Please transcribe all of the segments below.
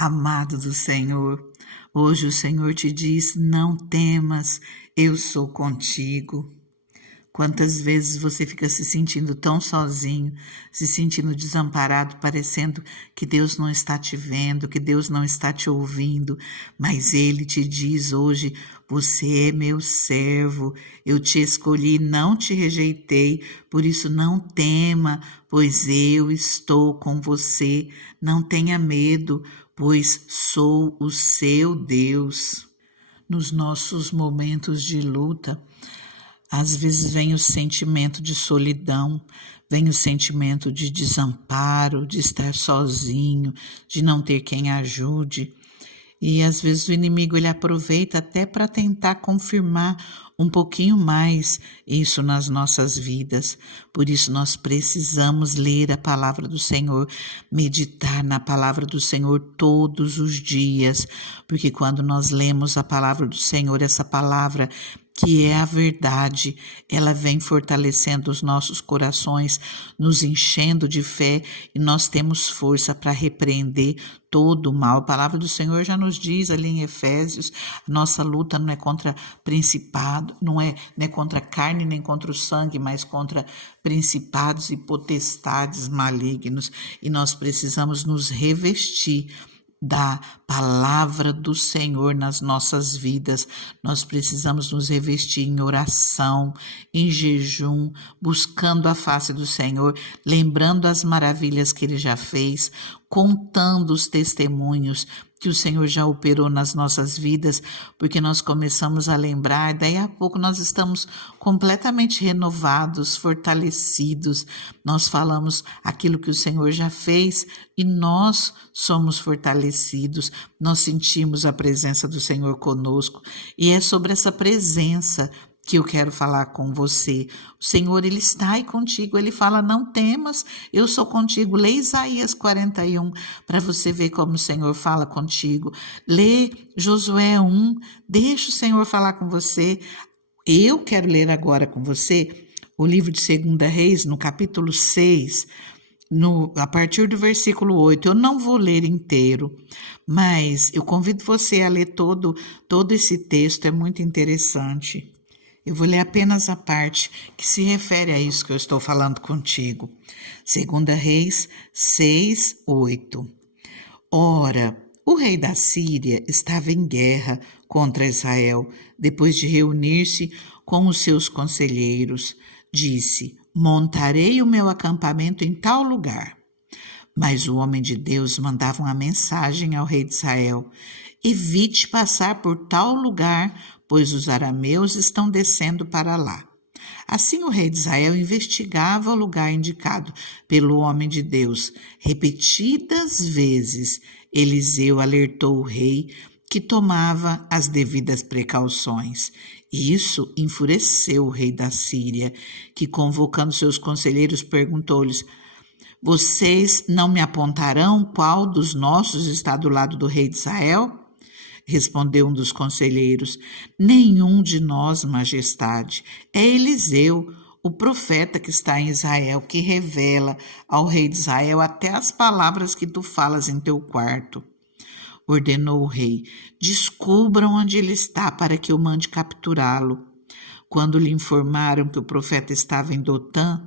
Amado do Senhor, hoje o Senhor te diz: não temas, eu sou contigo. Quantas vezes você fica se sentindo tão sozinho, se sentindo desamparado, parecendo que Deus não está te vendo, que Deus não está te ouvindo, mas Ele te diz hoje: você é meu servo, eu te escolhi, não te rejeitei, por isso não tema, pois eu estou com você. Não tenha medo, pois sou o seu Deus. Nos nossos momentos de luta, às vezes vem o sentimento de solidão, vem o sentimento de desamparo, de estar sozinho, de não ter quem ajude. E às vezes o inimigo ele aproveita até para tentar confirmar um pouquinho mais isso nas nossas vidas. Por isso nós precisamos ler a palavra do Senhor, meditar na palavra do Senhor todos os dias, porque quando nós lemos a palavra do Senhor, essa palavra que é a verdade, ela vem fortalecendo os nossos corações, nos enchendo de fé e nós temos força para repreender todo o mal. A palavra do Senhor já nos diz ali em Efésios, nossa luta não é contra principado, não é contra a carne nem contra o sangue, mas contra principados e potestades malignos, e nós precisamos nos revestir da palavra do Senhor nas nossas vidas. Nós precisamos nos revestir em oração, em jejum, buscando a face do Senhor, lembrando as maravilhas que Ele já fez, contando os testemunhos que o Senhor já operou nas nossas vidas, porque nós começamos a lembrar, daí a pouco nós estamos completamente renovados, fortalecidos, nós falamos aquilo que o Senhor já fez e nós somos fortalecidos, nós sentimos a presença do Senhor conosco, e é sobre essa presença que eu quero falar com você. O Senhor, Ele está aí contigo, Ele fala: não temas, eu sou contigo. Lê Isaías 41, para você ver como o Senhor fala contigo. Lê Josué 1, deixa o Senhor falar com você. Eu quero ler agora com você o livro de 2 Reis, no capítulo 6, a partir do versículo 8, eu não vou ler inteiro, mas eu convido você a ler todo esse texto, é muito interessante. Eu vou ler apenas a parte que se refere a isso que eu estou falando contigo. 2 Reis 6, 8. Ora, o rei da Síria estava em guerra contra Israel, depois de reunir-se com os seus conselheiros. Disse: montarei o meu acampamento em tal lugar. Mas o homem de Deus mandava uma mensagem ao rei de Israel: evite passar por tal lugar, pois os arameus estão descendo para lá. Assim o rei de Israel investigava o lugar indicado pelo homem de Deus. Repetidas vezes, Eliseu alertou o rei que tomava as devidas precauções. Isso enfureceu o rei da Síria, que, convocando seus conselheiros, perguntou-lhes: vocês não me apontarão qual dos nossos está do lado do rei de Israel? Respondeu um dos conselheiros: nenhum de nós, majestade. É Eliseu, o profeta que está em Israel, que revela ao rei de Israel até as palavras que tu falas em teu quarto. Ordenou o rei: descubram onde ele está para que eu mande capturá-lo. Quando lhe informaram que o profeta estava em Dotã,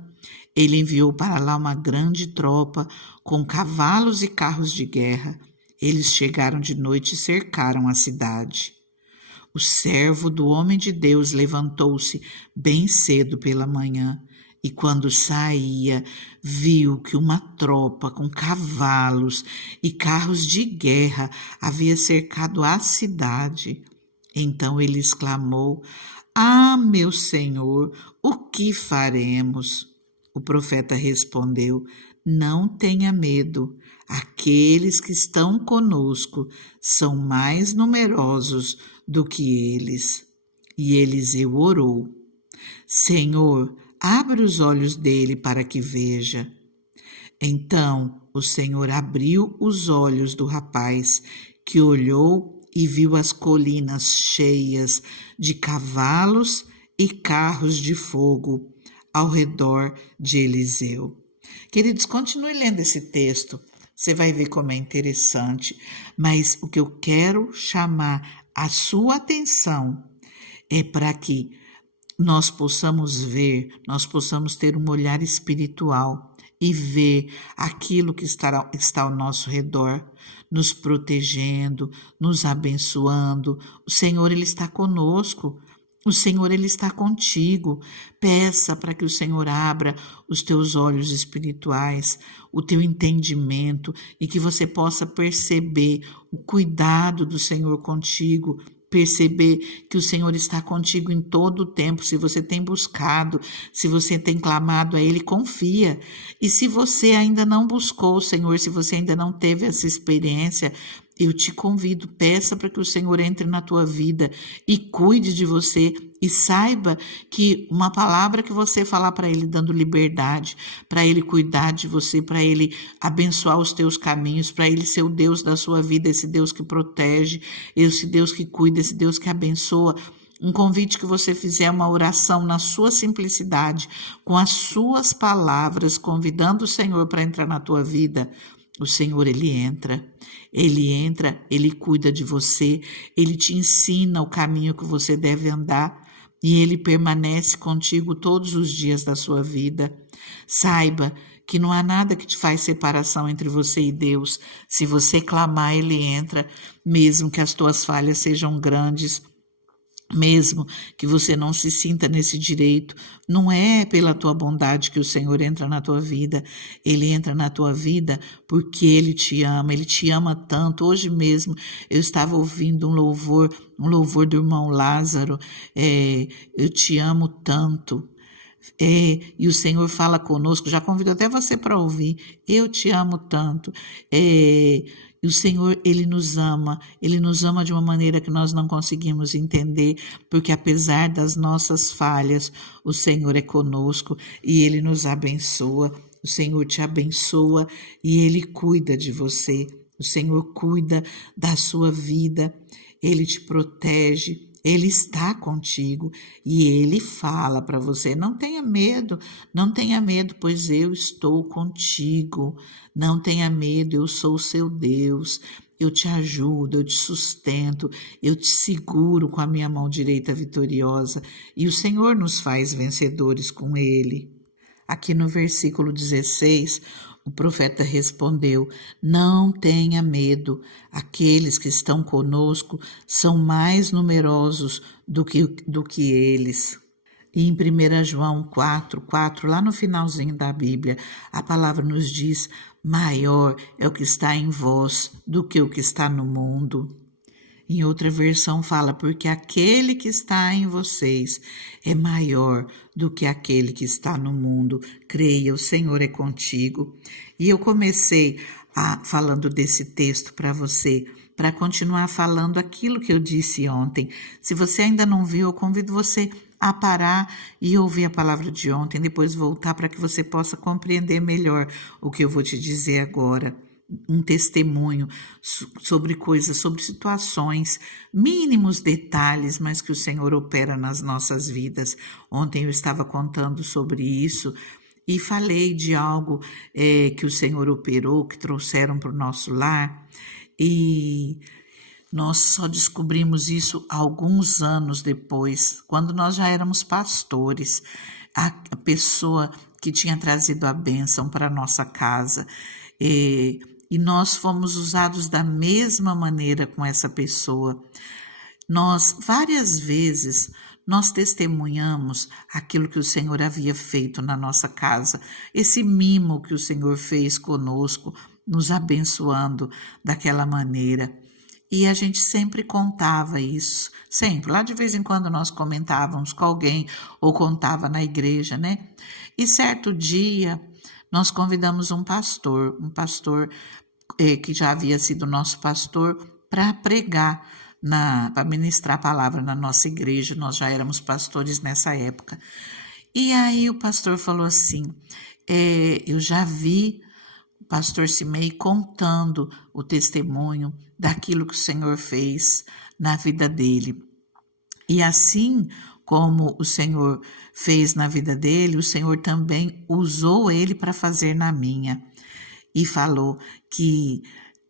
ele enviou para lá uma grande tropa com cavalos e carros de guerra. Eles chegaram de noite e cercaram a cidade. O servo do homem de Deus levantou-se bem cedo pela manhã e, quando saía, viu que uma tropa com cavalos e carros de guerra havia cercado a cidade. Então ele exclamou: ah, meu senhor, o que faremos? O profeta respondeu: não tenha medo, aqueles que estão conosco são mais numerosos do que eles. E Eliseu orou: Senhor, abre os olhos dele para que veja. Então o Senhor abriu os olhos do rapaz, que olhou e viu as colinas cheias de cavalos e carros de fogo ao redor de Eliseu. Queridos, continue lendo esse texto. Você vai ver como é interessante, mas o que eu quero chamar a sua atenção é para que nós possamos ver, nós possamos ter um olhar espiritual e ver aquilo que está ao nosso redor, nos protegendo, nos abençoando. O Senhor, Ele está conosco. O Senhor, Ele está contigo. Peça para que o Senhor abra os teus olhos espirituais, o teu entendimento e que você possa perceber o cuidado do Senhor contigo, perceber que o Senhor está contigo em todo o tempo. Se você tem buscado, se você tem clamado a Ele, confia. E se você ainda não buscou o Senhor, se você ainda não teve essa experiência, eu te convido, peça para que o Senhor entre na tua vida e cuide de você e saiba que uma palavra que você falar para Ele, dando liberdade, para Ele cuidar de você, para Ele abençoar os teus caminhos, para Ele ser o Deus da sua vida, esse Deus que protege, esse Deus que cuida, esse Deus que abençoa. Um convite que você fizer uma oração na sua simplicidade, com as suas palavras, convidando o Senhor para entrar na tua vida, o Senhor, Ele entra, Ele cuida de você, Ele te ensina o caminho que você deve andar e Ele permanece contigo todos os dias da sua vida. Saiba que não há nada que te faz separação entre você e Deus. Se você clamar, Ele entra, mesmo que as tuas falhas sejam grandes, mesmo que você não se sinta nesse direito, não é pela tua bondade que o Senhor entra na tua vida, Ele entra na tua vida porque Ele te ama tanto. Hoje mesmo eu estava ouvindo um louvor do irmão Lázaro, eu te amo tanto. E o Senhor fala conosco, já convido até você para ouvir, eu te amo tanto. E o Senhor, Ele nos ama de uma maneira que nós não conseguimos entender, porque apesar das nossas falhas, o Senhor é conosco e Ele nos abençoa. O Senhor te abençoa e Ele cuida de você. O Senhor cuida da sua vida, Ele te protege. Ele está contigo e Ele fala para você, não tenha medo, pois eu estou contigo. Não tenha medo, eu sou o seu Deus. Eu te ajudo, eu te sustento, eu te seguro com a minha mão direita vitoriosa e o Senhor nos faz vencedores com Ele. Aqui no versículo 16, o profeta respondeu: não tenha medo, aqueles que estão conosco são mais numerosos do que eles. E em 1 João 4:4, lá no finalzinho da Bíblia, a palavra nos diz: maior é o que está em vós do que o que está no mundo. Em outra versão fala, porque aquele que está em vocês é maior do que aquele que está no mundo. Creia, o Senhor é contigo. E eu comecei falando desse texto para você, para continuar falando aquilo que eu disse ontem. Se você ainda não viu, eu convido você a parar e ouvir a palavra de ontem, depois voltar para que você possa compreender melhor o que eu vou te dizer agora. Um testemunho sobre coisas, sobre situações, mínimos detalhes, mas que o Senhor opera nas nossas vidas. Ontem eu estava contando sobre isso e falei de algo que o Senhor operou, que trouxeram para o nosso lar, e nós só descobrimos isso alguns anos depois, quando nós já éramos pastores. A pessoa que tinha trazido a bênção para a nossa casa, e nós fomos usados da mesma maneira com essa pessoa. Nós, várias vezes, nós testemunhamos aquilo que o Senhor havia feito na nossa casa, esse mimo que o Senhor fez conosco, nos abençoando daquela maneira. E a gente sempre contava isso, sempre. Lá de vez em quando nós comentávamos com alguém ou contava na igreja, né? E certo dia nós convidamos um pastor que já havia sido nosso pastor, para pregar, para ministrar a palavra na nossa igreja. Nós já éramos pastores nessa época. E aí o pastor falou assim, eu já vi o pastor Simei contando o testemunho daquilo que o Senhor fez na vida dele. E assim como o Senhor fez na vida dele, o Senhor também usou ele para fazer na minha. e falou que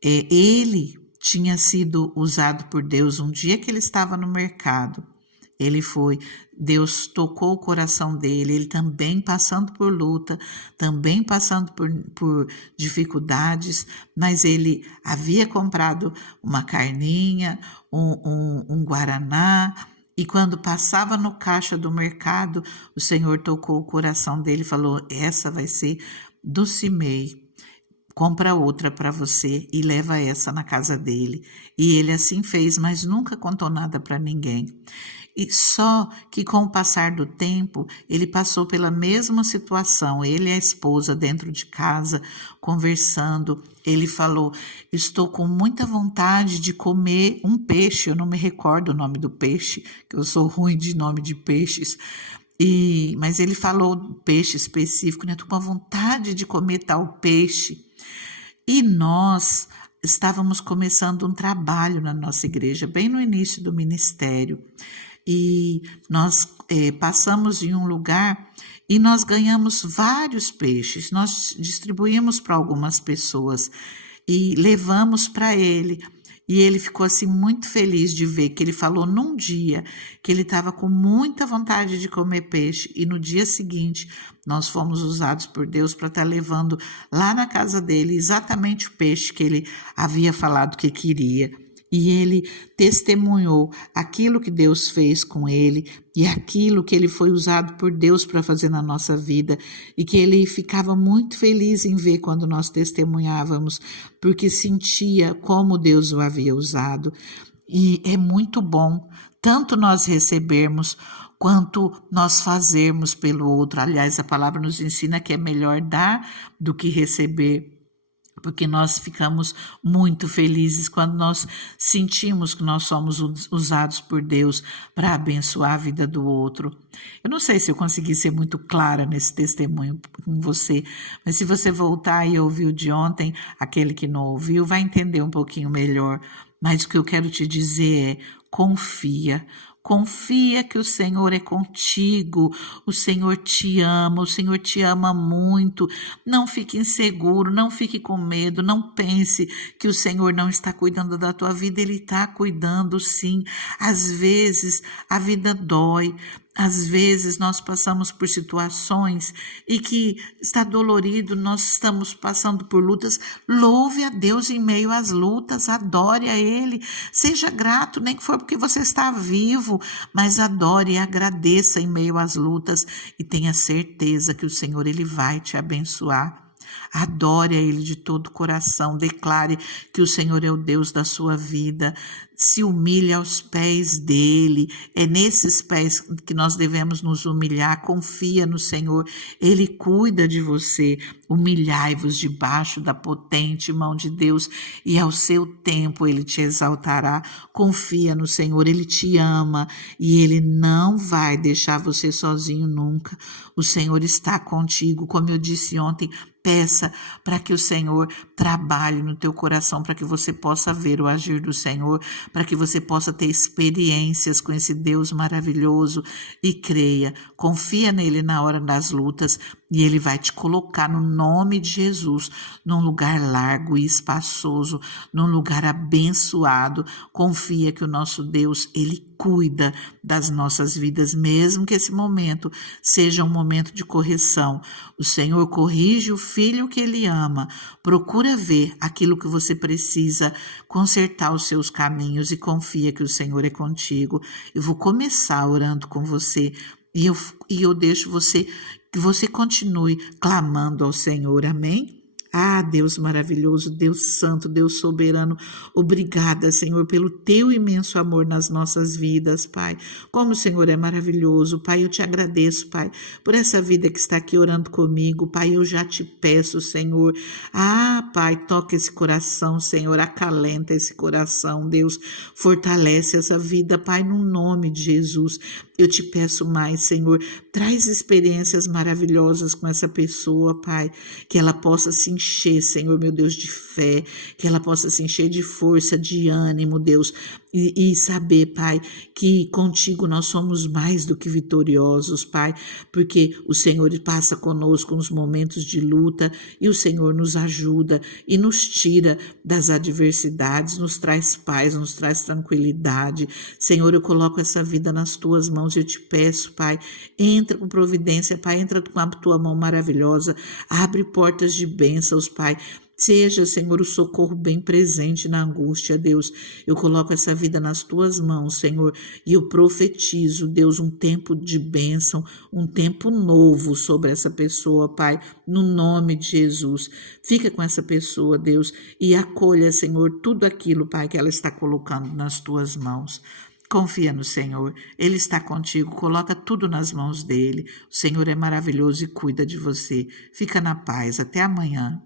ele tinha sido usado por Deus um dia que ele estava no mercado. Deus tocou o coração dele, ele também passando por luta, também passando por dificuldades, mas ele havia comprado uma carninha, um guaraná, e quando passava no caixa do mercado, o Senhor tocou o coração dele e falou: essa vai ser do Cimei. Compra outra para você e leva essa na casa dele. E ele assim fez, mas nunca contou nada para ninguém. E só que com o passar do tempo, ele passou pela mesma situação, ele e a esposa dentro de casa, conversando. Ele falou: estou com muita vontade de comer um peixe, eu não me recordo o nome do peixe, que eu sou ruim de nome de peixes. Mas ele falou peixe específico, né? Estou com vontade de comer tal peixe. E nós estávamos começando um trabalho na nossa igreja, bem no início do ministério. E nós passamos em um lugar e nós ganhamos vários peixes. Nós distribuímos para algumas pessoas e levamos para ele. E ele ficou assim muito feliz de ver que ele falou num dia que ele estava com muita vontade de comer peixe e no dia seguinte nós fomos usados por Deus para estar levando lá na casa dele exatamente o peixe que ele havia falado que queria. E ele testemunhou aquilo que Deus fez com ele e aquilo que ele foi usado por Deus para fazer na nossa vida e que ele ficava muito feliz em ver quando nós testemunhávamos, porque sentia como Deus o havia usado. E é muito bom tanto nós recebermos quanto nós fazermos pelo outro. Aliás, a palavra nos ensina que é melhor dar do que receber, porque nós ficamos muito felizes quando nós sentimos que nós somos usados por Deus para abençoar a vida do outro. Eu não sei se eu consegui ser muito clara nesse testemunho com você, mas se você voltar e ouvir o de ontem, aquele que não ouviu vai entender um pouquinho melhor. Mas o que eu quero te dizer é: confia. Confia que o Senhor é contigo, o Senhor te ama muito. Não fique inseguro, não fique com medo, não pense que o Senhor não está cuidando da tua vida, Ele está cuidando sim. Às vezes a vida dói, às vezes nós passamos por situações e que está dolorido, nós estamos passando por lutas. Louve a Deus em meio às lutas, adore a Ele, seja grato, nem que for porque você está vivo, mas adore e agradeça em meio às lutas e tenha certeza que o Senhor Ele vai te abençoar. Adore a Ele de todo o coração, declare que o Senhor é o Deus da sua vida, se humilhe aos pés dEle, é nesses pés que nós devemos nos humilhar, confia no Senhor, Ele cuida de você, humilhai-vos debaixo da potente mão de Deus e ao seu tempo Ele te exaltará, confia no Senhor, Ele te ama e Ele não vai deixar você sozinho nunca, o Senhor está contigo, como eu disse ontem. Peça para que o Senhor trabalhe no teu coração, para que você possa ver o agir do Senhor, para que você possa ter experiências com esse Deus maravilhoso e creia, confia nele na hora das lutas e ele vai te colocar no nome de Jesus, num lugar largo e espaçoso, num lugar abençoado. Confia que o nosso Deus, ele cuida das nossas vidas, mesmo que esse momento seja um momento de correção. O Senhor corrige o filho que ele ama, procura ver aquilo que você precisa, consertar os seus caminhos e confia que o Senhor é contigo. Eu vou começar orando com você e eu deixo que você continue clamando ao Senhor, amém? Ah, Deus maravilhoso, Deus santo, Deus soberano, obrigada, Senhor, pelo teu imenso amor nas nossas vidas, Pai. Como o Senhor é maravilhoso, Pai, eu te agradeço, Pai, por essa vida que está aqui orando comigo, Pai, eu já te peço, Senhor. Ah, Pai, toca esse coração, Senhor, acalenta esse coração, Deus, fortalece essa vida, Pai, no nome de Jesus. Eu te peço mais, Senhor, traz experiências maravilhosas com essa pessoa, Pai, que ela possa se encher, Senhor, meu Deus, de fé, que ela possa se encher de força, de ânimo, Deus, e saber, Pai, que contigo nós somos mais do que vitoriosos, Pai, porque o Senhor passa conosco nos momentos de luta e o Senhor nos ajuda e nos tira das adversidades, nos traz paz, nos traz tranquilidade. Senhor, eu coloco essa vida nas tuas mãos e eu te peço, Pai, entra com providência, Pai, entra com a tua mão maravilhosa, abre portas de bênçãos, Pai. Seja, Senhor, o socorro bem presente na angústia, Deus. Eu coloco essa vida nas tuas mãos, Senhor, e eu profetizo, Deus, um tempo de bênção, um tempo novo sobre essa pessoa, Pai, no nome de Jesus. Fica com essa pessoa, Deus, e acolha, Senhor, tudo aquilo, Pai, que ela está colocando nas tuas mãos. Confia no Senhor, Ele está contigo, coloca tudo nas mãos dEle. O Senhor é maravilhoso e cuida de você. Fica na paz, até amanhã.